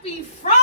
Happy Friday!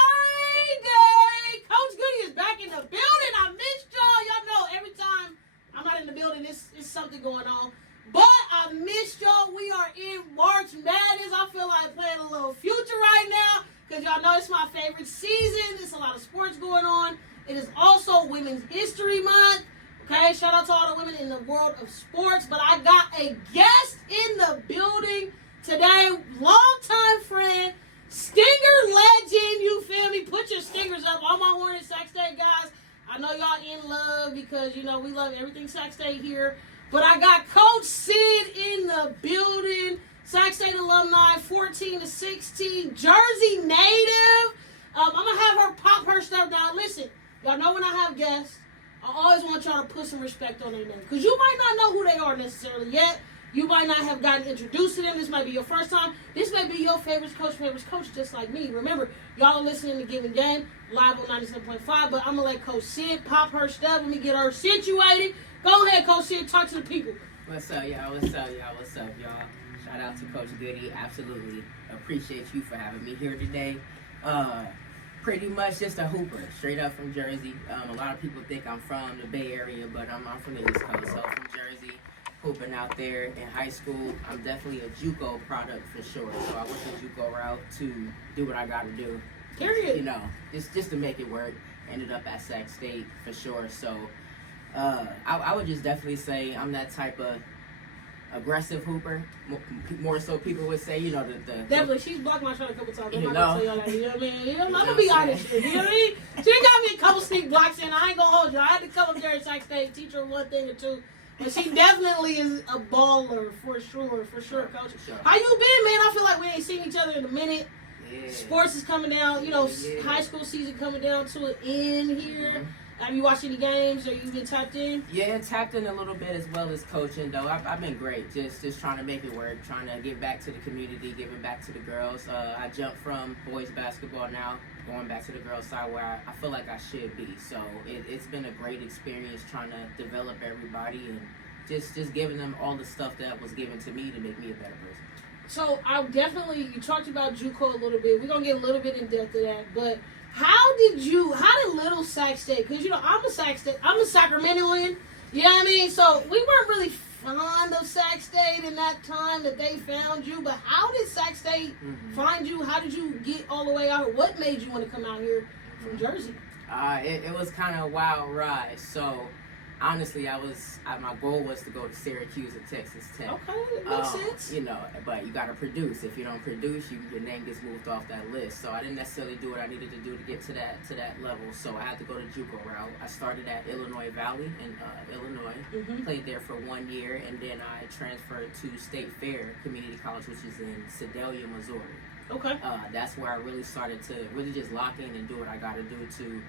Coach Goody is back in the building. I missed y'all. Y'all know every time I'm not in the building, it's something going on. But I missed y'all. We are in March Madness. I feel like playing a little future right now because y'all know it's my favorite season. There's a lot of sports going on. It is also Women's History Month. Okay, shout out to all the women in the world of sports. But I got a guest in the building today. Longtime friend, Stinger legend, you feel me? Put your stingers up. All my Hornets Sac State guys. I know y'all in love because, you know, we love everything Sac State here. But I got Coach Sid in the building. Sac State alumni, 14 to 16, Jersey native. I'm going to have her pop her stuff down. Listen, y'all know when I have guests, I always want y'all to put some respect on their name. Because you might not know who they are necessarily yet. You might not have gotten introduced to them. This might be your first time. This may be your favorite coach, just like me. Remember, y'all are listening to Givin Game, live on 97.5. But I'm going to let Coach Sid pop her stuff. Let me get her situated. Go ahead, Coach Sid. Talk to the people. What's up, y'all? What's up, y'all? Shout out to Coach Goody. Absolutely appreciate you for having me here today. Pretty much just a hooper, straight up from Jersey. A lot of people think I'm from the Bay Area, but I'm from the East Coast, so from Jersey. Hooping out there in high school. I'm definitely a JUCO product for sure. So I went the JUCO route to do what I got to do. Period. You know, just to make it work. Ended up at Sac State for sure. So I would just definitely say I'm that type of aggressive hooper. More so people would say, you know, definitely. She's blocked my shot a couple times. I'm you not know, gonna tell y'all that. You know what I mean? I'm gonna be honest. You know what I mean? She got me a couple sneak blocks in. I ain't gonna hold you. I had to come up there at Sac State, teach her one thing or two. But she definitely is a baller, for sure, Coach. Sure. How you been, man? I feel like we ain't seen each other in a minute. Yeah. Sports is coming down, you know, high school season coming down to an end here. Mm-hmm. Have you watched any games or you been tapped in? Yeah, tapped in a little bit as well as coaching, though. I've been great, just trying to make it work, trying to give back to the community, giving back to the girls. I jumped from boys basketball now, going back to the girls side where I feel like I should be. So it's been a great experience trying to develop everybody and just giving them all the stuff that was given to me to make me a better person. So you talked about JUCO a little bit. We're going to get a little bit in depth of that, but how did little Sac State, because, you know, I'm a Sacramentoan, you know what I mean? So we weren't really fond of Sac State in that time that they found you, but how did Sac State find you? How did you get all the way out here? What made you want to come out here from Jersey? It was kind of a wild ride. So honestly, my goal was to go to Syracuse and Texas Tech. Okay, that makes sense. You know, but you got to produce. If you don't produce, your name gets moved off that list. So I didn't necessarily do what I needed to do to get to that level. So I had to go to JUCO route. I started at Illinois Valley in Illinois, played there for 1 year, and then I transferred to State Fair Community College, which is in Sedalia, Missouri. Okay. That's where I really started to really just lock in and do what I got to do to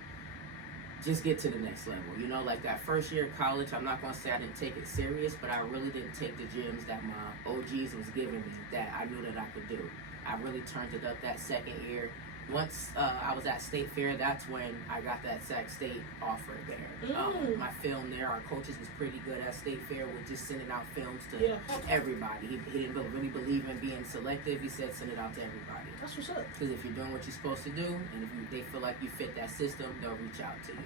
just get to the next level. You know, like that first year of college, I'm not going to say I didn't take it serious, but I really didn't take the gyms that my OGs was giving me that I knew that I could do. I really turned it up that second year. Once I was at State Fair, that's when I got that Sac State offer there. My film there, our coaches was pretty good at State Fair with just sending out films to everybody. He didn't really believe in being selective. He said send it out to everybody. That's what's up. Because if you're doing what you're supposed to do, and if they feel like you fit that system, they'll reach out to you.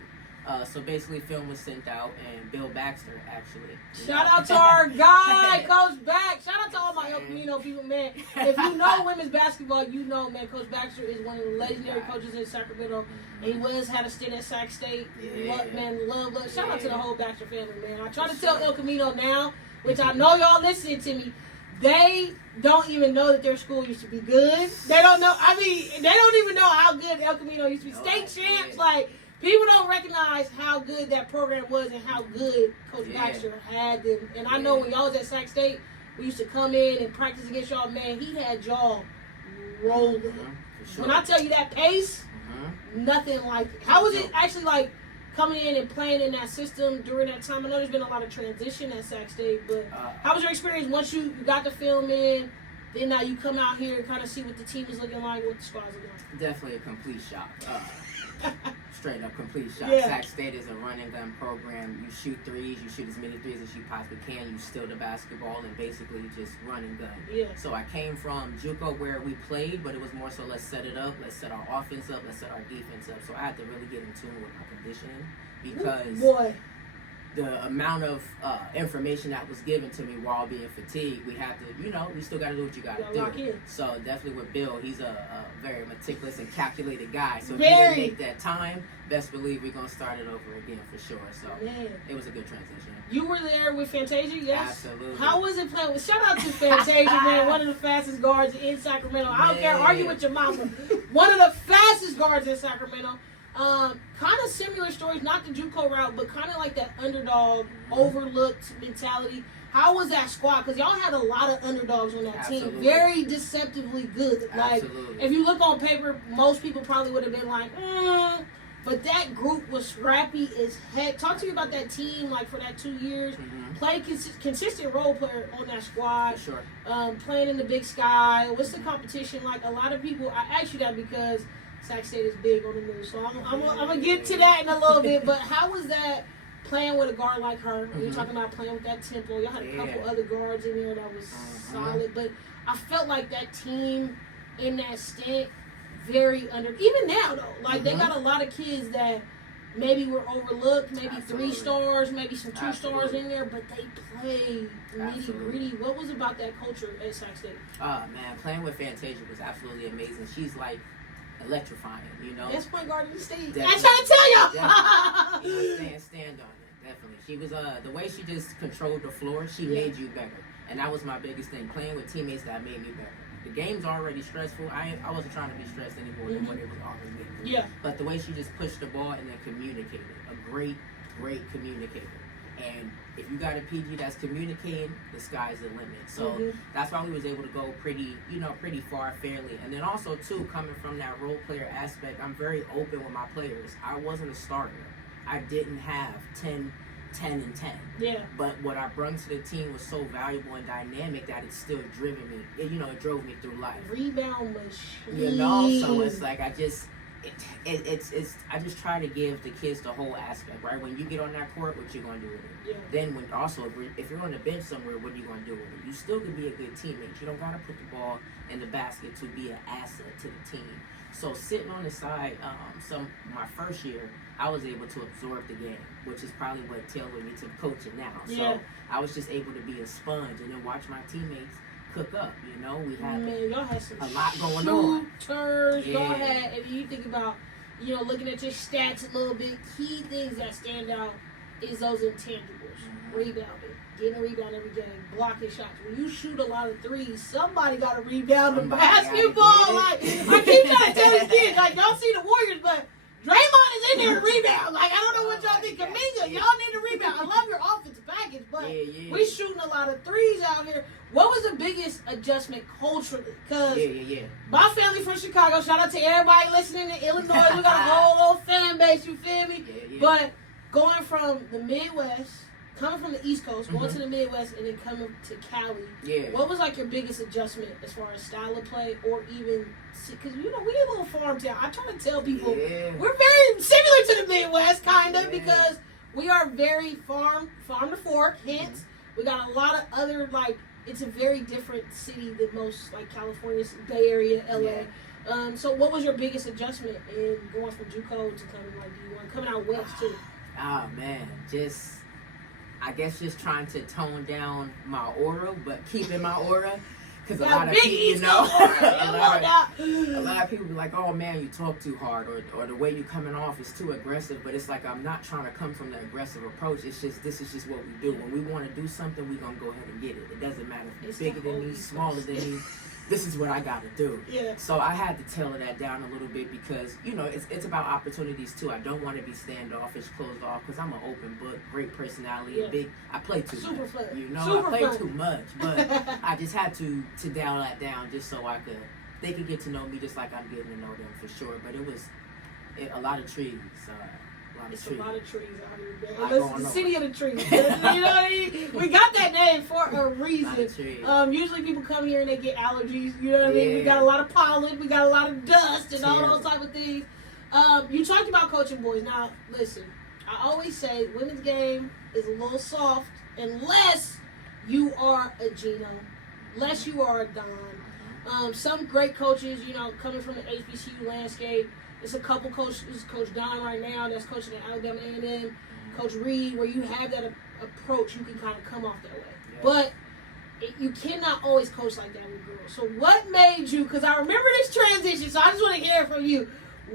So basically, film was sent out, and Bill Baxter, actually. Shout out to our guy, Coach Bax. Shout out to all my El Camino people, man. If you know women's basketball, you know, man, Coach Baxter is one of the legendary coaches in Sacramento. And he had a stint at Sac State. Love. Shout out to the whole Baxter family, man. I try to tell El Camino now, which I know y'all listening to me, they don't even know that their school used to be good. They don't know. I mean, they don't even know how good El Camino used to be. State champs, like, people don't recognize how good that program was and how good Coach Baxter had them. And I know when y'all was at Sac State, we used to come in and practice against y'all. Man, he had y'all rolling. Sure. When I tell you that pace, nothing like it. How was it actually like coming in and playing in that system during that time? I know there's been a lot of transition at Sac State, but how was your experience once you got the film in? then now you come out here and kind of see what the team is looking like, what the squad's looking like. Definitely a complete shock. Straight up complete shock. Yeah. Sac State is a run and gun program. You shoot threes, you shoot as many threes as you possibly can. You steal the basketball and basically just run and gun. Yeah. So I came from JUCO where we played, but it was more so let's set it up, let's set our offense up, let's set our defense up. So I had to really get in tune with my conditioning because Boy. the amount of information that was given to me while being fatigued, we have to, we still got to do what you got to lock do. in. So definitely with Bill, he's a very meticulous and calculated guy. So if Very. he didn't make that time, best believe we're going to start it over again for sure. So Man. It was a good transition. You were there with Fantasia, yes? Absolutely. How was it playing with, shout out to Fantasia, man, one of the fastest guards in Sacramento. I don't care, argue with your mama. One of the fastest guards in Sacramento. Kind of similar stories, not the JUCO route, but kind of like that underdog, overlooked mentality. How was that squad? Because y'all had a lot of underdogs on that team. Very deceptively good. Like, Absolutely. if you look on paper, most people probably would have been like, but that group was scrappy as heck. Talk to me about that team, like, for that 2 years. Play consistent role player on that squad. For sure. Playing in the Big Sky. What's the competition like? A lot of people, I asked you that because Sac State is big on the news, so I'm gonna get to that in a little bit. But how was that playing with a guard like her? You're talking about playing with that tempo. Y'all had a couple other guards in there that was solid, but I felt like that team in that stint very under. Even now though, like they got a lot of kids that maybe were overlooked, maybe 3 stars, maybe some 2 stars in there, but they play nitty gritty. What was about that culture at Sac State? Man, playing with Fantasia was absolutely amazing. She's like electrifying, Best point guard in the state. Definitely. I'm trying to tell y'all. Stand on it. Definitely. She was the way she just controlled the floor. She made you better, and that was my biggest thing. Playing with teammates that made me better. The game's already stressful. I wasn't trying to be stressed anymore than what it was already getting. Yeah. But the way she just pushed the ball and then communicated, a great communicator. And if you got a PG that's communicating, the sky's the limit. So that's why we was able to go pretty far fairly. And then also too, coming from that role player aspect, I'm very open with my players. I wasn't a starter. I didn't have 10 and 10. Yeah. But what I brought to the team was so valuable and dynamic that it still driven me. It drove me through life. Rebound machine. So it's like I just I just try to give the kids the whole aspect, right? When you get on that court, what you gonna do with it? Yeah. Then if you're on the bench somewhere, what are you gonna do with it? You still can be a good teammate. You don't gotta put the ball in the basket to be an asset to the team. So sitting on the side, my first year, I was able to absorb the game, which is probably what tailored me to coaching now. So I was just able to be a sponge and then watch my teammates cook up. We had y'all had some a lot going on. Shooters, y'all had, if you think about, looking at your stats a little bit, key things that stand out is those intangibles. Rebounding, getting a rebound every game, blocking shots. When you shoot a lot of threes, somebody got to rebound the basketball. Like, I keep trying to tell these kids, like, y'all see the Warriors, but Draymond is in there to rebound. Like, I don't know what y'all think. Kaminga, y'all need to rebound. I love your offensive package, but we shooting a lot of threes out here. What was the biggest adjustment culturally? Because my family from Chicago, shout out to everybody listening in Illinois. We got a whole little fan base, you feel me? But going from the Midwest, coming from the East Coast, going to the Midwest, and then coming to Cali, what was like your biggest adjustment as far as style of play or even, because we a little farm town. I try to tell people we're very similar to the Midwest, kind of, because we are very farm to fork, hence we got a lot of other, like, it's a very different city than most, like, California, Bay Area, LA. So what was your biggest adjustment in going from JUCO to coming like D1, coming out west too? Oh man, I guess just trying to tone down my aura, but keeping my aura. Because a lot of people, a lot of people be like, oh man, you talk too hard, or the way you coming off is too aggressive. But it's like, I'm not trying to come from the aggressive approach. It's just, this is just what we do. When we want to do something, we gonna go ahead and get it. It doesn't matter if it's bigger than me, smaller than me. This is what I gotta do. So I had to tailor that down a little bit because, it's about opportunities too. I don't want to be standoffish, closed off, because I'm an open book, great personality, I play too much. I play too much, but I just had to dial that down just so they could get to know me just like I'm getting to know them for sure. But it was a lot of trees, a It's a lot of trees out here, man. I This don't is the know. city of the trees. You know what I mean? We got that name for a reason. Usually people come here and they get allergies. You know what I mean? We got a lot of pollen. We got a lot of dust and all those type of things. You talked about coaching boys. Now, listen. I always say women's game is a little soft unless you are a Gino, unless you are a Don. Some great coaches, you know, coming from the HBCU landscape. There's a couple coaches. Coach Don right now that's coaching at Alabama A&M. Coach Reed, where you have that approach, you can kind of come off that way. Yeah. But you cannot always coach like that with girls. So what made you, because I remember this transition, so I just want to hear it from you.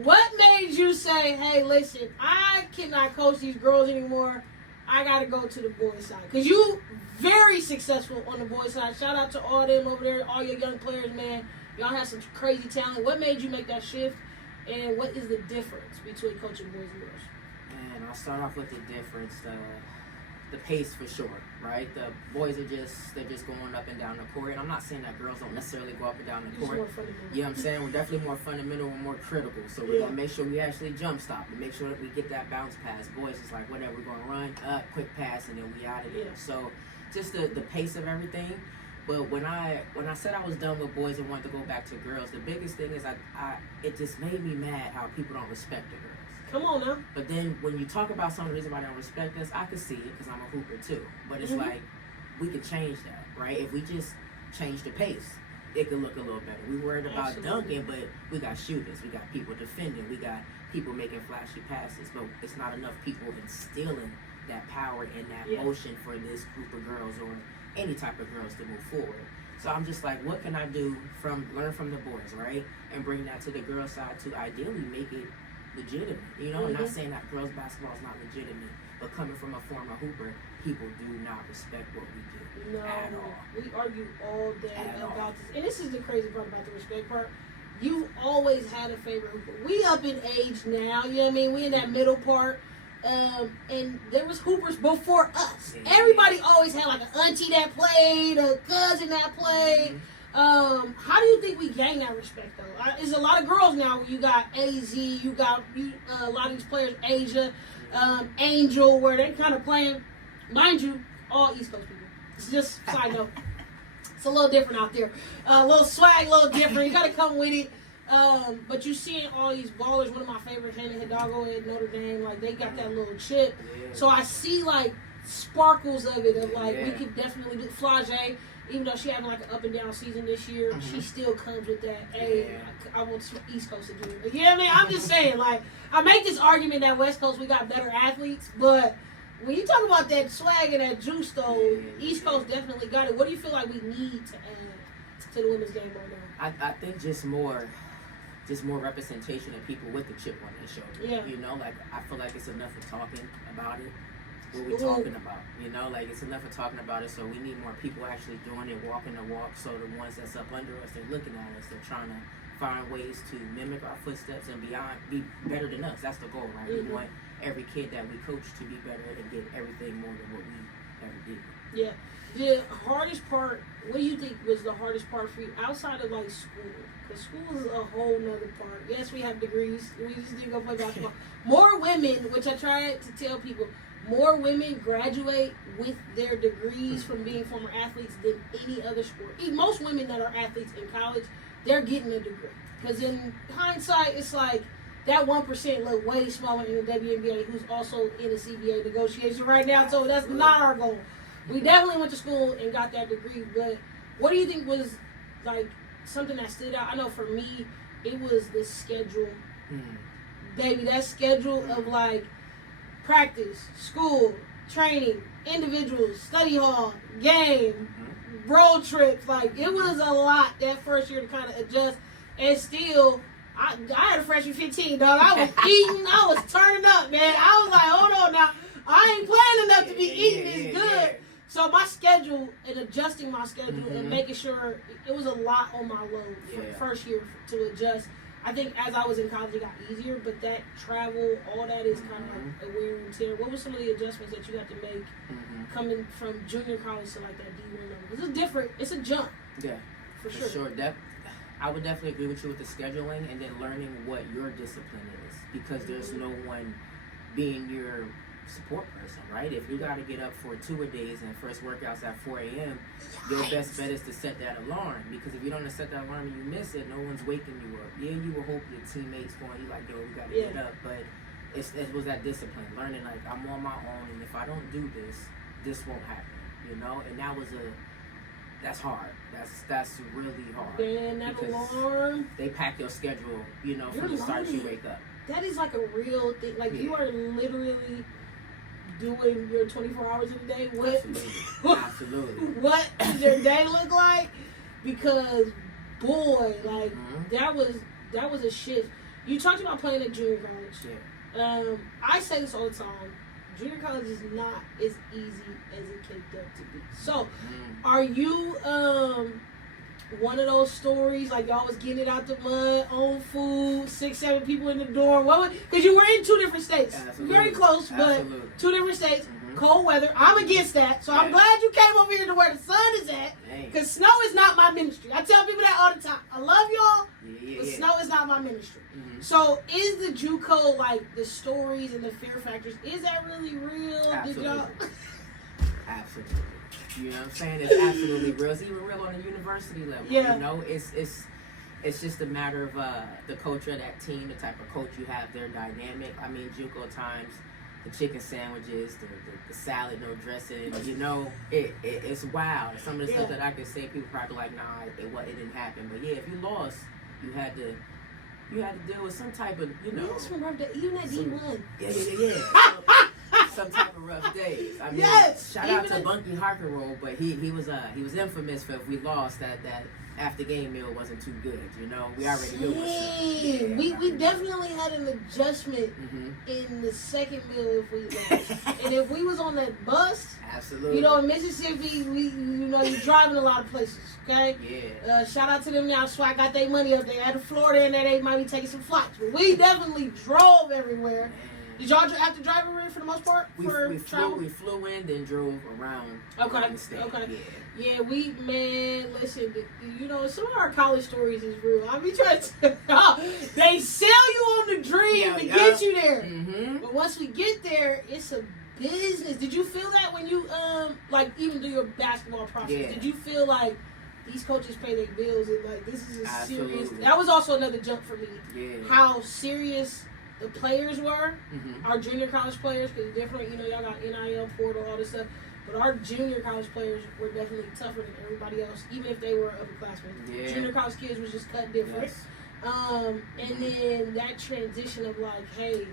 What made you say, hey, listen, I cannot coach these girls anymore. I got to go to the boys' side. Because you very successful on the boys' side. Shout out to all them over there, all your young players, man. Y'all have some crazy talent. What made you make that shift? And what is the difference between coaching boys and girls? Man, I'll start off with the difference. The pace for sure, right? The boys they're just going up and down the court. And I'm not saying that girls don't necessarily go up and down the court. You know what I'm saying? We're definitely more fundamental and more critical. So we're gonna make sure we actually jump stop and make sure that we get that bounce pass. Boys is like whatever, we're gonna run up, quick pass, and then we out of there. So just the pace of everything. But when I said I was done with boys and wanted to go back to girls, the biggest thing is it just made me mad how people don't respect the girls. Come on now. But then when you talk about some of the reasons why they don't respect us, I could see it because I'm a hooper too. But it's like, we could change that, right? If we just change the pace, it could look a little better. We worried about dunking, but we got shooters. We got people defending. We got people making flashy passes. But it's not enough people instilling that power and that motion for this group of girls or any type of girls to move forward. So I'm just like, what can I do learn from the boys, right? And bring that to the girls' side to ideally make it legitimate. You know, I'm not saying that girls basketball is not legitimate, but coming from a former hooper, people do not respect what we do at all. We argue all day about this. And this is the crazy part about the respect part. You've always had a favorite hooper. We up in age now, you know what I mean? We in that middle part. And there was hoopers before us. Everybody always had like an auntie that played, a cousin that played. How do you think we gain that respect though? There's a lot of girls now. You got AZ, you got a lot of these players, Asia, Angel, where they're kind of playing. Mind you, all East Coast people. It's just side note. It's a little different out there. A little swag, a little different. You got to come with it. But you seeing all these ballers. One of my favorites, Hannah Hidalgo at Notre Dame. Like they got that little chip. Yeah. So I see like sparkles of it. Of like we could definitely do Flage. Even though she having like an up and down season this year, she still comes with that. Hey, I want East Coast to do it. You know what I mean? I'm just saying. Like I make this argument that West Coast we got better athletes, but when you talk about that swag and that juice, though, East Coast definitely got it. What do you feel like we need to add to the women's game right now? I think just more representation of people with the chip on their shoulder. Yeah. You know, like I feel like it's enough of talking about it. What we're talking about, you know, like it's enough of talking about it. So we need more people actually doing it, walking the walk. So the ones that's up under us, they're looking at us. They're trying to find ways to mimic our footsteps and be better than us. That's the goal, right? We want every kid that we coach to be better and get everything more than what we ever did. Yeah. The hardest part, what do you think was the hardest part for you outside of like school? Because school is a whole nother part. Yes, we have degrees. We just didn't go play basketball. More women, which I try to tell people, more women graduate with their degrees from being former athletes than any other sport. Most women that are athletes in college, they're getting a degree. Because in hindsight, it's like that 1% look way smaller in the WNBA who's also in a CBA negotiation right now. So that's not our goal. We definitely went to school and got that degree. But what do you think was like something that stood out? I know for me, it was the schedule. Baby, that schedule of like practice, school, training, individuals, study hall, game, road trips. Like, it was a lot that first year to kind of adjust. And still, I had a freshman 15, dog. I was eating. I was turning up, man. I was like, hold on now. I ain't playing enough to be eating this good. So my schedule and adjusting my schedule and making sure it was a lot on my load for the first year to adjust. I think as I was in college, it got easier, but that travel, all that is kind of like a wear and tear. What were some of the adjustments that you had to make coming from junior college to like that D1 level? Because it's different. It's a jump. Yeah, for sure. I would definitely agree with you with the scheduling and then learning what your discipline is, because there's no one being your support person, right? If you got to get up for tour-a-days and first workouts at 4 a.m., your best bet is to set that alarm, because if you don't set that alarm and you miss it, no one's waking you up. Yeah, you will hope your teammates going, you like, yo, we got to get up, but it was that discipline, learning like I'm on my own, and if I don't do this, this won't happen, you know. And that's hard. That's really hard. Man, that alarm. They pack your schedule, you know, from the start you wake up. That is like a real thing. Like you are literally doing your 24 hours a day. Absolutely. What does your day look like? Because boy, like that was a shift. You talked about playing at junior college. Yeah. I say this all the time. Junior college is not as easy as it caked up to be. So, are you one of those stories like y'all was getting it out the mud, own food, 6-7 people in the dorm? Because you were in 2 different states, very close, but 2 different states, cold weather. I'm against that, so I'm glad you came over here to where the sun is at. Because snow is not my ministry. I tell people that all the time. I love y'all, but snow is not my ministry. So is the JUCO, like the stories and the fear factors, is that really real? Absolutely. Absolutely. You know what I'm saying? It's absolutely real. It's even real on the university level. Yeah. You know, it's just a matter of the culture of that team, the type of coach you have, their dynamic. I mean, JUCO times, the chicken sandwiches, the salad, no dressing. You know, it's wild. Some of the stuff that I can say, people probably like, nah, it didn't happen. But yeah, if you lost, you had to deal with some type of, you know. Yes, remember that, even at D1. Yeah. Some type of rough days. I mean, shout out to Bunky Harkerroll, but he was infamous for if we lost that after game meal wasn't too good. You know, we already knew it. We definitely had an adjustment in the second meal if we lost, and if we was on that bus. Absolutely. You know, in Mississippi, you're driving a lot of places, okay? Yeah. Shout out to them now. SWAT got their money up there. Out of Florida in there, they might be taking some flights. But we definitely drove everywhere. Man. Did y'all have to drive everywhere for the most part? We flew in, then drove around. Okay. The state. Okay. Yeah. Yeah, listen, you know, some of our college stories is real. I be trying to, they sell you on the dream to get you there. Mm-hmm. But once we get there, it's a business. Did you feel that when you like even do your basketball process? Yeah. Did you feel like these coaches pay their bills and like this is a serious? That was also another jump for me. Yeah. How serious the players were, our junior college players, because different. You know, y'all got NIL portal, all this stuff. But our junior college players were definitely tougher than everybody else, even if they were upperclassmen. Yeah. Junior college kids was just cut different. Yes. And then that transition of like, hey,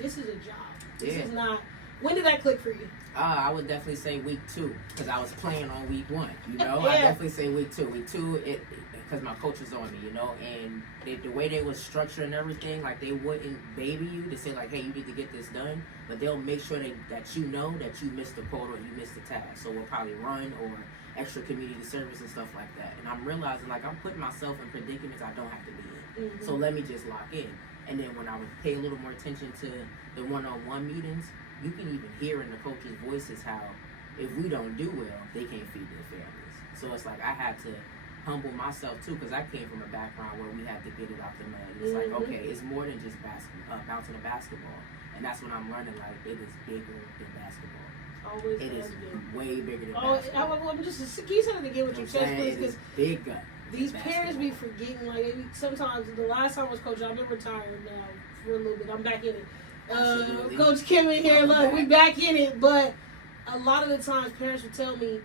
this is a job. This is not. When did that click for you? I would definitely say week 2, because I was playing on week 1. You know, I definitely say week 2. Week 2, because my coach was on me, you know, and the way they was structuring everything, like they wouldn't baby you to say like, hey, you need to get this done, but they'll make sure that you know that you missed the quota or you missed the task. So we'll probably run or extra community service and stuff like that. And I'm realizing like I'm putting myself in predicaments I don't have to be in. So let me just lock in. And then when I would pay a little more attention to the one-on-one meetings, you can even hear in the coaches' voices how if we don't do well, they can't feed their families. So it's like I had to humble myself too, because I came from a background where we had to get it out the mud. It's like, okay, it's more than just bouncing a basketball. And that's when I'm learning, like, it is bigger than basketball. Always it is way bigger than basketball. I'm just keep saying it again with your chest, please, because big gun. These parents be forgetting, like, sometimes the last time I was coaching, I've been retired now for a little bit. I'm back in it. Coach Kim in here, look, we back in it. But a lot of the times, parents will tell me,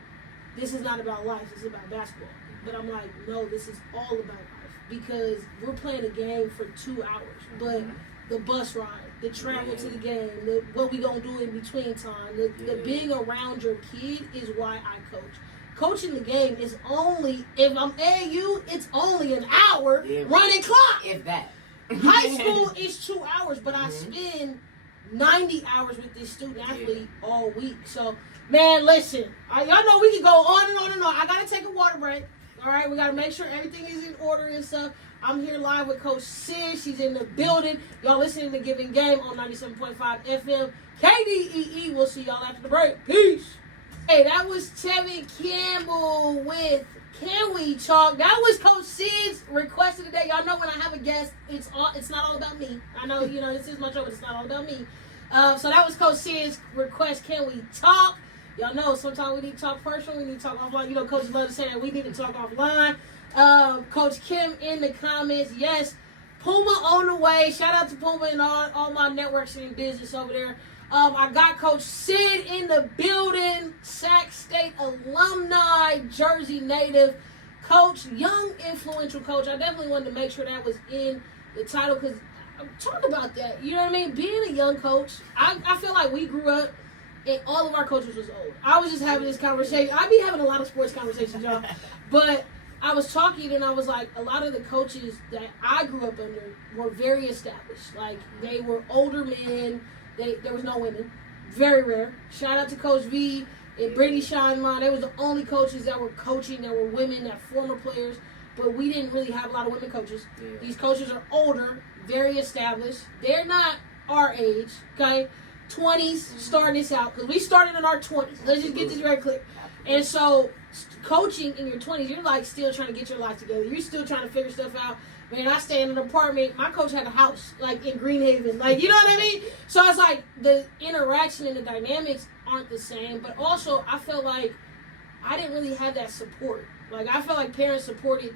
this is not about life, this is about basketball. But I'm like, no, this is all about life. Because we're playing a game for 2 hours. But the bus ride, the travel to the game, what we gonna do in between time, the being around your kid is why I coach. Coaching the game is only, if I'm AAU, it's only an hour running clock. If that. High school is 2 hours, but I spend 90 hours with this student athlete all week. So, man, listen, y'all know we can go on and on and on. I gotta take a water break. All right, we gotta make sure everything is in order and stuff. I'm here live with Coach Sid. She's in the building. Y'all listening to Givin Game on 97.5 FM KDEE. We'll see y'all after the break. Peace. Hey, that was Tevin Campbell with Can We Talk? That was Coach Sid's request of the day. Y'all know when I have a guest, it's not all about me. I know, this is my show, but it's not all about me. So that was Coach Sid's request. Can we talk? Y'all know sometimes we need to talk personal. We need to talk offline. You know, coaches love to say that we need to talk offline. Coach Kim in the comments. Yes, Puma on the way. Shout out to Puma and all my networks and business over there. I got Coach Sid in the building. Sac State alumni, Jersey native. Coach, young, influential coach. I definitely wanted to make sure that was in the title because talk about that. You know what I mean? Being a young coach, I feel like we grew up and all of our coaches was old. I was just having this conversation. I be having a lot of sports conversations, y'all. But I was talking and I was like, a lot of the coaches that I grew up under were very established. Like, they were older men. There was no women. Very rare. Shout out to Coach V and Brittany Scheinman. They was the only coaches that were coaching that were women, that former players. But we didn't really have a lot of women coaches. Yeah. These coaches are older, very established. They're not our age, okay? 20s starting this out because we started in our 20s. Let's just get this very clear. And so coaching in your 20s, you're like still trying to get your life together. You're still trying to figure stuff out. Man, I stay in an apartment. My coach had a house like in Greenhaven. Like, you know what I mean? So it's like the interaction and the dynamics aren't the same. But also I felt like I didn't really have that support. Like, I felt like parents supported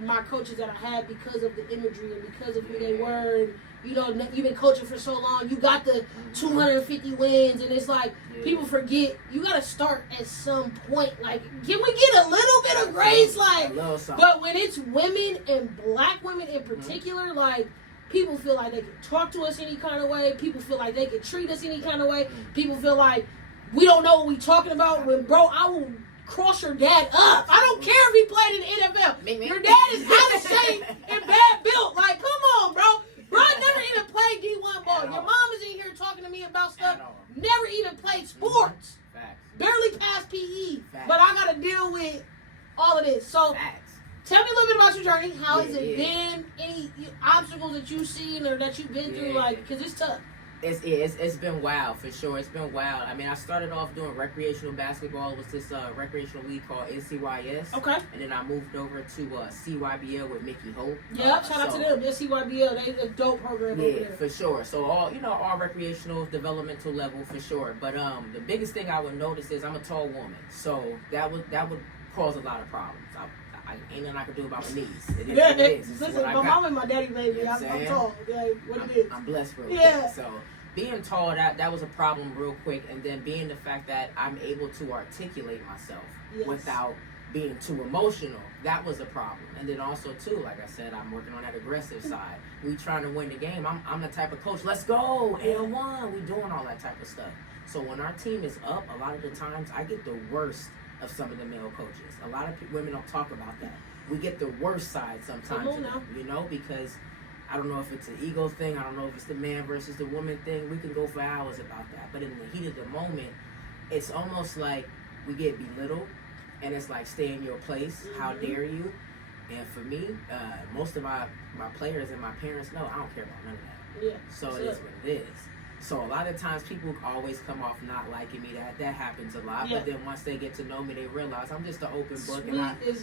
my coaches that I had because of the imagery and because of who they were. And, you know, you've been coaching for so long. You got the 250 wins, and it's like people forget you got to start at some point. Like, can we get a little bit of grace? Like, but when it's women and black women in particular, like, people feel like they can talk to us any kind of way. People feel like they can treat us any kind of way. People feel like we don't know what we're talking about. When, bro, I will cross your dad up. I don't care if he played in the NFL. Your dad is out of shape and bad built. Like, come on, bro. Bro, I never even played D1 ball. Your mom is in here talking to me about stuff. Never even played sports. Barely passed PE. But I got to deal with all of this. So, tell me a little bit about your journey. How has it been? Any obstacles that you've seen or that you've been through? Like, because it's tough. It's been wild, for sure. It's been wild. I mean, I started off doing recreational basketball. It was this recreational league called NCYS. Okay. And then I moved over to CYBL with Mickey Hope. Yep, shout out to them. They're CYBL. They a dope program over there. For sure. So all recreational, developmental level, for sure. But the biggest thing I would notice is I'm a tall woman. So that would cause a lot of problems. Ain't nothing I can do about my knees. It is what it is. Listen, my mom and my daddy made me. You know I'm tall. Like, what it is. I'm blessed real quick. So being tall, that was a problem real quick. And then being the fact that I'm able to articulate myself without being too emotional, that was a problem. And then also, too, like I said, I'm working on that aggressive side. We trying to win the game. I'm the type of coach, let's go, and one. We doing all that type of stuff. So when our team is up, a lot of the times, I get the worst of some of the male coaches. A lot of women don't talk about that. We get the worst side sometimes of them, you know, because I don't know if it's an ego thing. I don't know if it's the man versus the woman thing. We can go for hours about that. But in the heat of the moment, it's almost like we get belittled, and it's like, stay in your place. How dare you? And for me, most of my players and my parents know I don't care about none of that. Yeah. So it is what it is. So a lot of times people always come off not liking me. That happens a lot. Yeah. But then once they get to know me, they realize I'm just an open book, and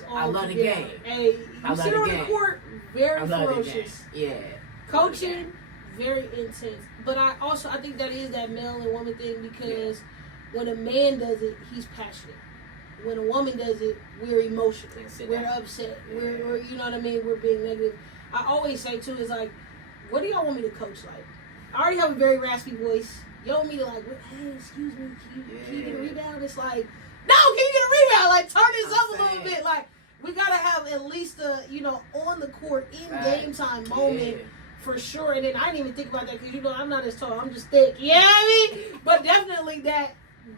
I love the game. Hey, you sit on the court, very ferocious. Yeah. Coaching, very intense. But I think that is that male and woman thing, because when a man does it, he's passionate. When a woman does it, we're emotional. We're upset. Yeah. We're you know what I mean? We're being negative. I always say too, is like, what do y'all want me to coach like? I already have a very raspy voice. You want me to like, hey, excuse me, can you get a rebound? It's like, no, can you get a rebound? Like, turn this up a little bit. Like, we gotta have at least a, on the court, in game time moment for sure. And then I didn't even think about that because I'm not as tall. I'm just thick. You know what I mean? But definitely that.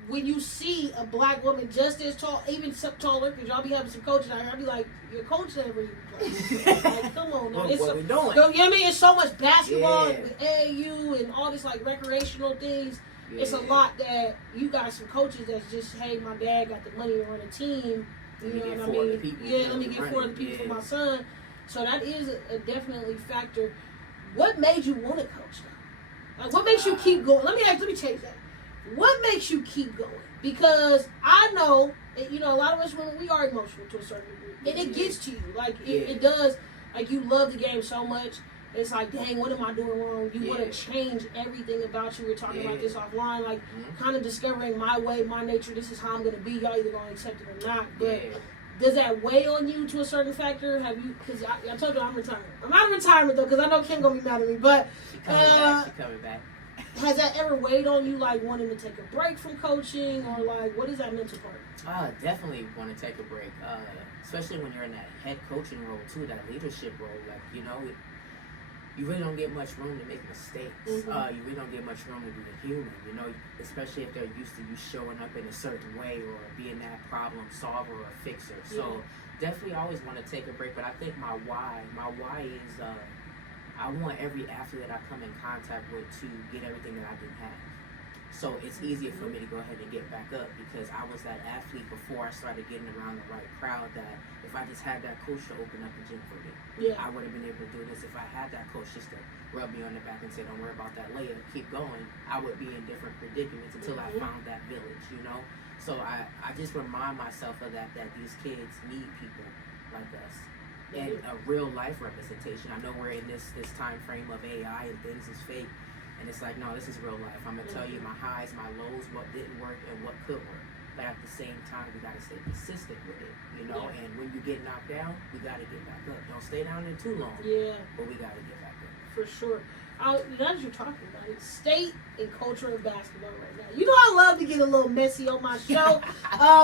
When you see a black woman just as tall, even some taller, because y'all be having some coaches out here, I'll be like, your coach never even played. Like, come on. What we doing? You know what I mean? It's so much basketball, and AAU, and all this, like, recreational things. Yeah. It's a lot that you got some coaches that's just, hey, my dad got the money to run a team. You know what I mean? Let me get 4 other people for my son. So that is a definitely factor. What made you want to coach, though? Like, what makes you keep going? Let me change that. What makes you keep going? Because I know, a lot of us women, we are emotional to a certain degree. And it gets to you. Like, it does. Like, you love the game so much. it's like, dang, what am I doing wrong? You want to change everything about you. We're talking about this offline, like kind of discovering my way, my nature. This is how I'm going to be. Y'all either going to accept it or not. But does that weigh on you to a certain factor? Have you? Because I told you I'm retiring. I'm out of retirement though, because I know Kim gonna be mad at me. But she coming back. Has that ever weighed on you, like wanting to take a break from coaching, or like what is that mental part? Definitely want to take a break, especially when you're in that head coaching role too, that leadership role. Like you really don't get much room to make mistakes. You really don't get much room to be a human. Especially if they're used to you showing up in a certain way or being that problem solver or fixer. So definitely, always want to take a break. But I think my why is. I want every athlete that I come in contact with to get everything that I didn't have. So it's easier for me to go ahead and get back up because I was that athlete before I started getting around the right crowd that if I just had that coach to open up a gym for me, I would have been able to do this. If I had that coach just to rub me on the back and say, don't worry about that layup, keep going, I would be in different predicaments until I found that village, So I just remind myself of that these kids need people like us. And a real life representation. I know we're in this time frame of AI and things is fake, and it's like, no, this is real life. I'm gonna tell you my highs, my lows, what didn't work, and what could work. But at the same time, we gotta stay consistent with it, And when you get knocked down, we gotta get back up. Don't stay down there too long. But we gotta get back up. For sure. Now that you're talking about it, state and culture of basketball right now. I love to get a little messy on my show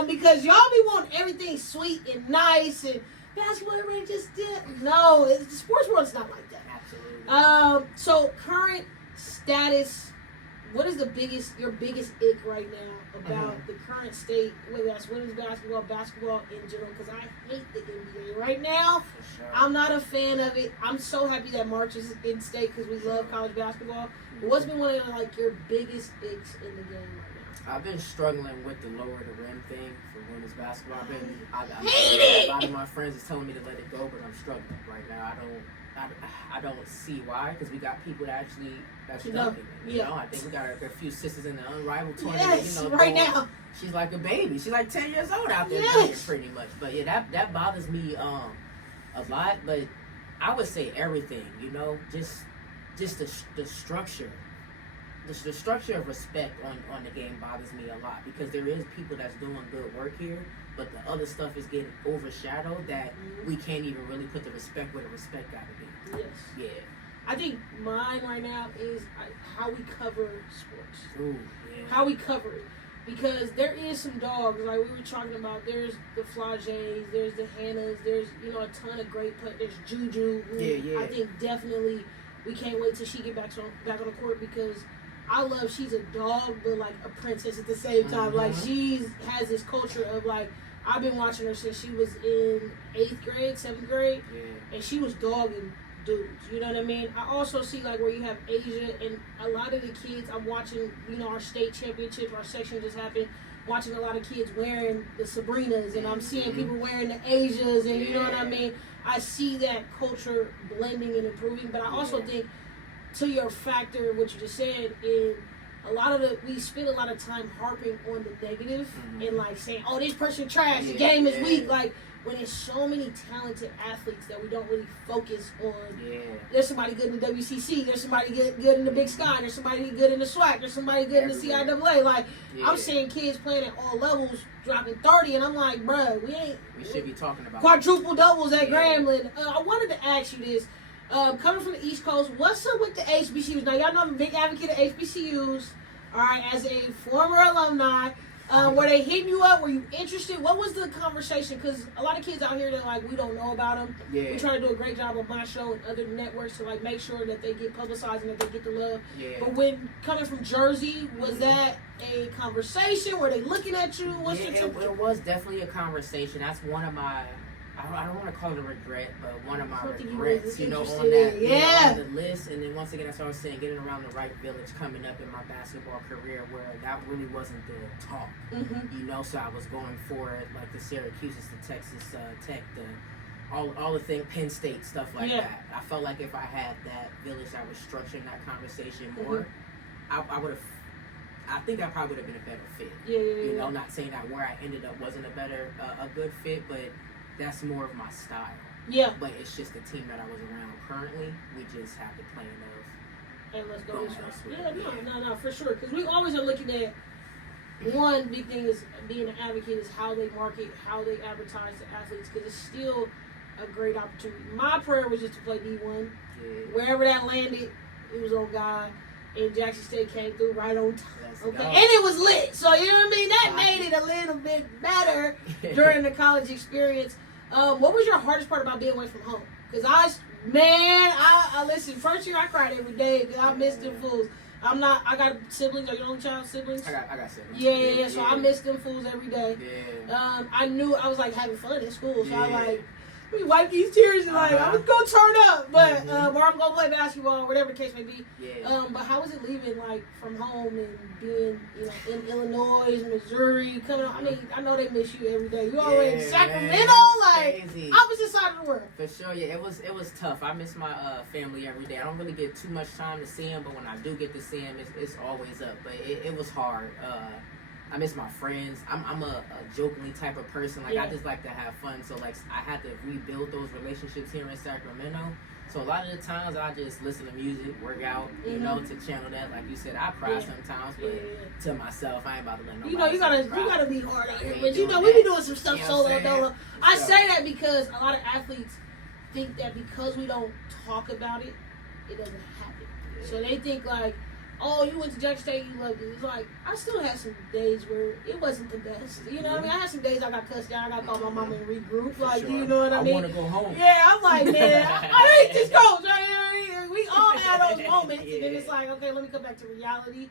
because y'all be wanting everything sweet and nice and basketball, everybody just did. No, the sports world's not like that. Absolutely. So current status, what is your biggest ick right now about the current state, whether that's women's basketball in general? Because I hate the NBA right now. For sure. I'm not a fan of it. I'm so happy that March is in state because we love college basketball. But what's been one of your biggest icks in the game right now? I've been struggling with the lower the rim thing for women's basketball. A lot of my friends is telling me to let it go, but I'm struggling right now. I don't see why, because we got people that actually dunking it. I think we got a few sisters in the Unrivaled tournament. Yes, right now. She's like a baby. She's like 10 years old out there dunking pretty much. But yeah, that bothers me a lot. But I would say everything. Just the structure. The structure of respect on the game bothers me a lot because there is people that's doing good work here, but the other stuff is getting overshadowed that we can't even really put the respect where the respect gotta be. Yes. Yeah. I think mine right now is how we cover sports. Ooh, yeah. How we cover it. Because there is some dogs, like we were talking about, there's the Flages, there's the Hannahs, there's, a ton of great players. There's Juju, who I think definitely we can't wait till she get back on the court because she's a dog, but like a princess at the same time. Like she has this culture of like, I've been watching her since she was in 8th grade, 7th grade, and she was dogging dudes. You know what I mean? I also see like where you have Asia and a lot of the kids. I'm watching, our state championship, our section just happened. Watching a lot of kids wearing the Sabrinas, and I'm seeing people wearing the Asias, and you know what I mean? I see that culture blending and improving, but I also think, to your factor, what you just said, in a lot of we spend a lot of time harping on the negative and like saying, oh, this person trash, the game is weak. Like when there's so many talented athletes that we don't really focus on. There's somebody good in the WCC, there's somebody good in the Big Sky, there's somebody good in the SWAC, there's somebody good in the CIAA. Like I'm seeing kids playing at all levels, dropping 30, and I'm like, bruh, we should be talking about quadruple doubles at Grambling. I wanted to ask you this. Coming from the East Coast, what's up with the HBCUs? Now, y'all know I'm a big advocate of HBCUs. All right, as a former alumni, were they hitting you up? Were you interested? What was the conversation? Because a lot of kids out here that like we don't know about them. We're trying to do a great job on my show and other networks to like make sure that they get publicized and that they get the love. But when coming from Jersey, was that a conversation? Were they looking at you? It was definitely a conversation. That's one of my. I don't want to call it a regret, but one of my regrets, on the list. And then once again, as I was saying, getting around the right village coming up in my basketball career where that really wasn't the talk, so I was going for it, like the Syracuse's, the Texas Tech, all the things, Penn State, stuff like that. I felt like if I had that village that was structuring that conversation more, I would have. I think I probably would have been a better fit. Not saying that where I ended up wasn't a good fit, but that's more of my style. Yeah. But it's just the team that I was around currently. We just have the plan of. And let's go going this way. elsewhere. No, for sure. Because we always are looking at one big thing is being an advocate is how they market, how they advertise to athletes. Because it's still a great opportunity. My prayer was just to play D1. Yeah. Wherever that landed, it was on God. And Jackson State came through right on time. Okay, go. and it was lit. So you know what I mean. That made it a little bit better during the college experience. What was your hardest part about being away from home? Because I listen. First year I cried every day because I missed them fools. I got siblings. Are you the only child siblings? I got siblings. Yeah. So I missed them fools every day. Yeah. I knew I was like having fun at school. So I Yeah. like. We wipe these tears and like I'm gonna turn up, but or I'm gonna play basketball, whatever the case may be. Yeah. But how was it leaving like from home and being in Illinois, Missouri? I know they miss you every day. You already in Sacramento, like crazy. opposite side of the world. For sure, yeah. It was tough. I miss my family every day. I don't really get too much time to see them, but when I do get to see them, it's always up. But it was hard. I miss my friends. I'm a jokingly type of person. Like, I just like to have fun. So, like, I had to rebuild those relationships here in Sacramento. So, a lot of the times, I just listen to music, work out, you know, to channel that. Like you said, I cry sometimes, but to myself, I ain't about to let nobody You gotta be hard out here. But, doing we be that. doing some stuff You know solo. I say that because a lot of athletes think that because we don't talk about it, it doesn't happen. Yeah. So, they think, like, oh, you went to Jackson State, you loved it. It's like, I still had some days where it wasn't the best. You know what I mean? I had some days I got cussed out. I got to call my mama and regroup. Like, you know what I mean? I want to go home. Yeah, I'm like, man, I hate this coach. We all have those moments. And then it's like, okay, let me come back to reality.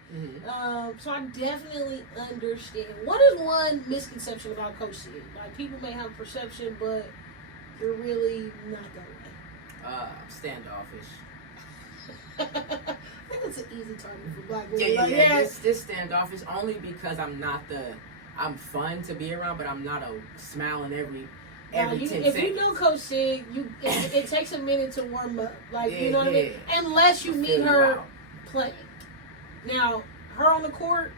So I definitely understand. What is one misconception about Coach C? Like, people may have a perception, but you're really not that way. Standoffish. I think it's an easy target for black women. Yeah. This standoffish only because I'm fun to be around, but I'm not a smiling every 10 seconds. If you know Coach Sig, it takes a minute to warm up. Like, you know what I mean? Unless you meet her playing. Now, her on the court,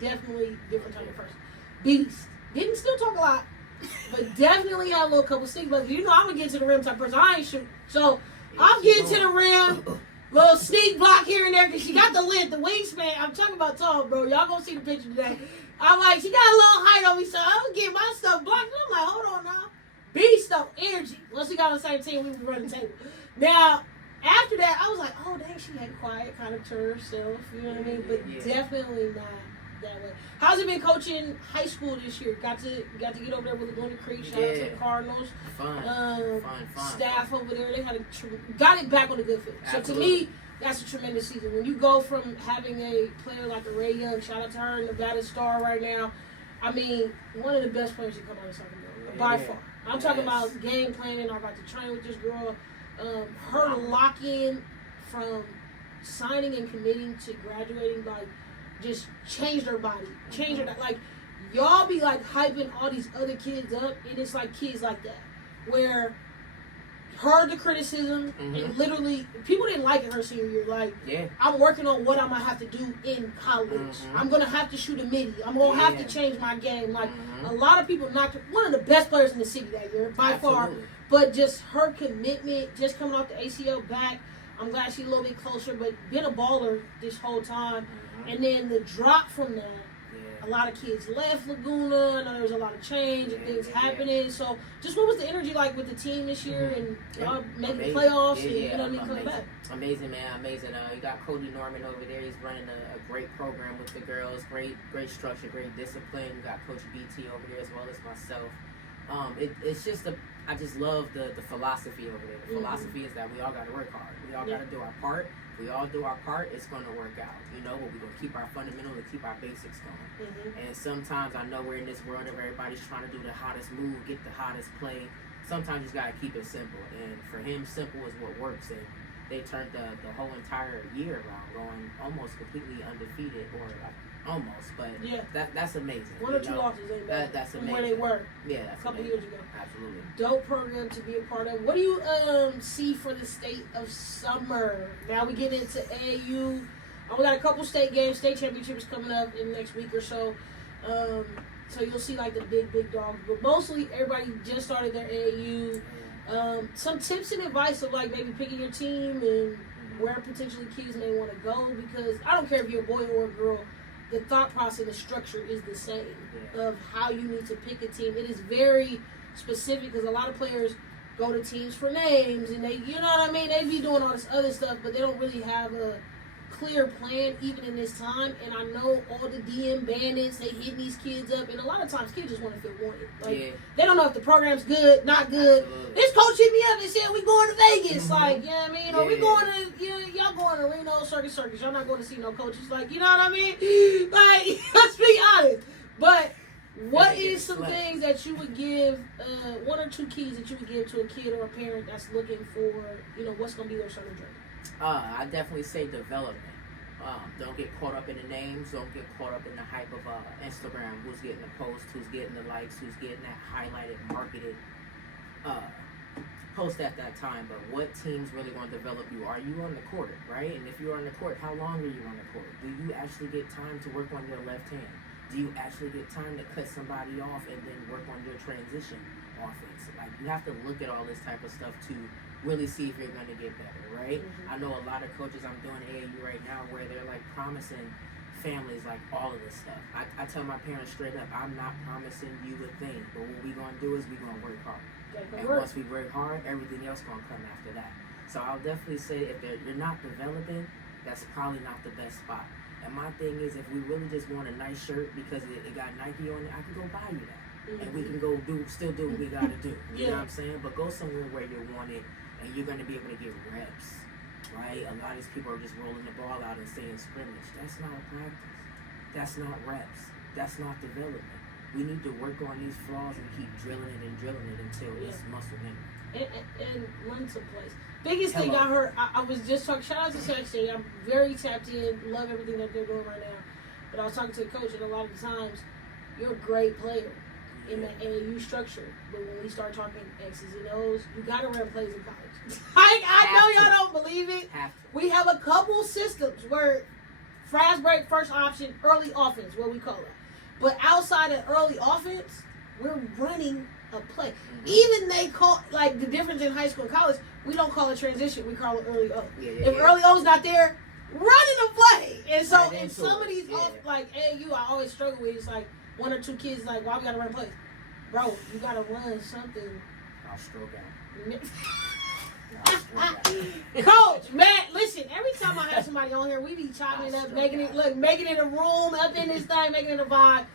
definitely different type of person. Beast. Didn't still talk a lot, but definitely had a little couple sticks. But you know, I'm going to get to the rim type person. I ain't shoot. So, I'm getting to the rim. Little sneak block here and there because she got the length, the wingspan. I'm talking about tall, bro. Y'all gonna see the picture today. I'm like, she got a little height on me, so I'm gonna get my stuff blocked. And I'm like, hold on now. Beast though, energy. Once we got on the same team, we would run the table. Now, after that, I was like, oh, dang, she had quiet kind of to herself. You know what I mean? But definitely not that way. How's it been coaching high school this year? Got to get over there with the Goody Creek. Shout out to the Cardinals. Fun. Staff over there, they had got it back on the good foot. So to me, that's a tremendous season. When you go from having a player like a Ray Young, shout out to her, Nevada star right now. I mean, one of the best players to come out of Sacramento by far. I'm talking about game planning. I got to train with this girl. Her lock-in from signing and committing to graduating, like, just changed her body. Changed her, like, y'all be, like, hyping all these other kids up, and it's, like, kids like that. Where heard the criticism and literally people didn't like it her senior year. Like, I'm working on what I'm gonna have to do in college. I'm gonna have to shoot a midi. I'm gonna have to change my game. Like, a lot of people knocked her, one of the best players in the city that year by far. But just her commitment, just coming off the ACL back. I'm glad she's a little bit closer, but been a baller this whole time. And then the drop from that. A lot of kids left Laguna. I know there was a lot of change and things happening. So, just what was the energy like with the team this year and y'all making playoffs and you know what I mean, coming back? Amazing, man, amazing. You got Cody Norman over there. He's running a great program with the girls. Great structure, great discipline. You got Coach BT over there as well as myself. It's just I just love the philosophy over there. The philosophy is that we all got to work hard. We all got to do our part. We all do our part, it's going to work out. You know, but we're going to keep our fundamentals and keep our basics going. And sometimes I know we're in this world of everybody's trying to do the hottest move, get the hottest play. Sometimes you just got to keep it simple. And for him, simple is what works. And they turned the whole entire year around, going almost completely undefeated, or almost. But that's amazing. One or two losses ain't bad. That's amazing. Where they were that's a couple amazing. years ago. Absolutely. Dope program to be a part of. What do you see for the state of summer? Now we get into AAU. We got a couple state games. State championships coming up in the next week or so. So you'll see like the big dogs, but mostly everybody just started their AAU. Some tips and advice of like maybe picking your team and where potentially kids may want to go, because I don't care if you're a boy or a girl, the thought process, the structure is the same of how you need to pick a team. It is very specific because a lot of players go to teams for names and they, you know what I mean, they be doing all this other stuff, but they don't really have a clear plan even in this time. And I know all the DM bandits, they hitting these kids up, and a lot of times kids just want to feel wanted. Like they don't know if the program's good, not good. Absolutely. This coach hit me up and said we going to Vegas. Like, I mean, we going to, y'all going to Reno, Circus. Y'all not going to see no coaches. Like, you know what I mean? Like, let's be honest. But what is some things that you would give, one or two keys that you would give to a kid or a parent that's looking for, what's going to be their summer dream? I definitely say development. Don't get caught up in the names. Don't get caught up in the hype of Instagram. Who's getting the post? Who's getting the likes? Who's getting that highlighted, marketed post at that time? But what team's really going to develop you? Are you on the court, right? And if you're on the court, how long are you on the court? Do you actually get time to work on your left hand? Do you actually get time to cut somebody off and then work on your transition offense? Like, you have to look at all this type of stuff to really see if you're going to get better, right? I know a lot of coaches, I'm doing AAU right now, where they're like promising families like all of this stuff. I tell my parents straight up, I'm not promising you a thing, but what we going to do is we going to work hard. And once we work hard, everything else going to come after that. So I'll definitely say if you're not developing, that's probably not the best spot. And my thing is, if we really just want a nice shirt because it got Nike on it, I can go buy you that. And we can go still do what we got to do. You know what I'm saying? But go somewhere where you want it and you're going to be able to get reps, right? A lot of these people are just rolling the ball out and saying scrimmage. That's not practice. That's not reps. That's not development. We need to work on these flaws and keep drilling it until it's muscle memory. And run someplace. Biggest thing I heard, I was just talking, shout out to Saturday, I'm very tapped in, love everything that they're doing right now. But I was talking to the coach, and a lot of the times, you're a great player in the AAU structure. But when we start talking X's and O's, you got to run plays in college. I know y'all don't believe it. We have a couple systems where fast break, first option, early offense, what we call it. But outside of early offense, we're running a play. Even they call, like, the difference in high school and college, we don't call it transition, we call it early O. If early O's not there, running a play. And so in some of these like AAU, I always struggle with, it's like one or two kids like, why we gotta run plays? Bro, you gotta run something. I'll stroke out. Coach, man, listen, every time I have somebody on here, we be chopping it up, making it a room up in this thing, making it a vibe.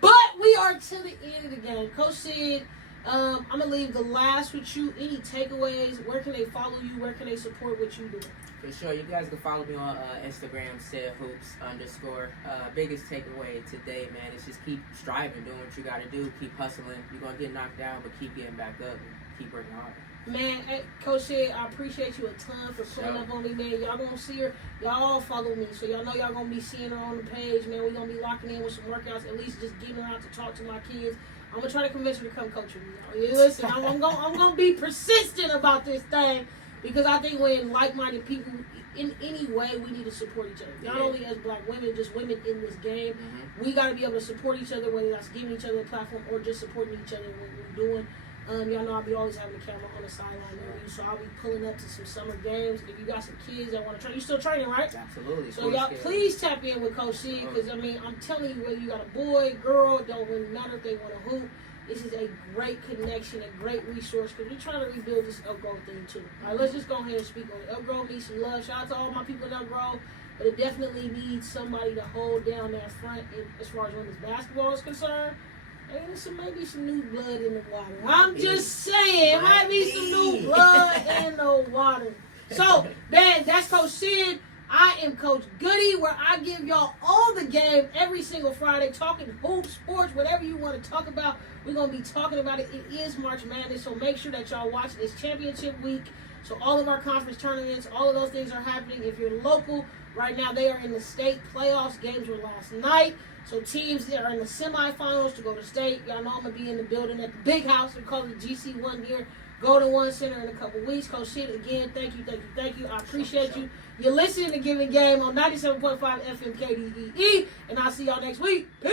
But we are to the end of the game. Coach said, I'm going to leave the last with you. Any takeaways? Where can they follow you? Where can they support what you do? For sure. You guys can follow me on Instagram, @hoops_. Biggest takeaway today, man, is just keep striving, doing what you got to do. Keep hustling. You're going to get knocked down, but keep getting back up and keep working hard. Man, Coach Shed, I appreciate you a ton for pulling up on me, man. Y'all gonna see her. Y'all all follow me, so y'all know y'all gonna be seeing her on the page, man. We're gonna be locking in with some workouts, at least just getting her out to talk to my kids. I'm gonna try to convince her to come coach with me. Yeah, listen, I'm gonna be persistent about this thing, because I think when like-minded people, in any way, we need to support each other. Not only as black women, just women in this game. We gotta be able to support each other, whether that's giving each other a platform or just supporting each other in what we're doing. Y'all know I'll be always having the camera on the sideline with you, so I'll be pulling up to some summer games. If you got some kids that want to train, you still training, right? Absolutely. So y'all please tap in with Coach C, because I mean, I'm telling you, whether you got a boy, girl, it don't really matter if they want to hoop. This is a great connection, a great resource, because we're trying to rebuild this Elk Grove thing too. All right, let's just go ahead and speak on it. Elk Grove needs some love. Shout out to all my people in Elk Grove, but it definitely needs somebody to hold down that front as far as women's basketball is concerned. Hey, maybe some new blood in the water. I'm just saying, it might be some new blood in the water. So, man, that's Coach Sid. I am Coach Goody, where I give y'all all the game every single Friday, talking hoops, sports, whatever you want to talk about. We're going to be talking about it. It is March Madness, so make sure that y'all watch this championship week. So all of our conference tournaments, all of those things are happening. If you're local, right now they are in the state playoffs. Games were last night. So teams that are in the semifinals to go to state. Y'all know I'm going to be in the building at the big house. We call it GC1 here. Go to One Center in a couple weeks. Coach Sid, again, thank you. I appreciate you. You're listening to Givin Game on 97.5 FM KDEE. And I'll see y'all next week. Peace.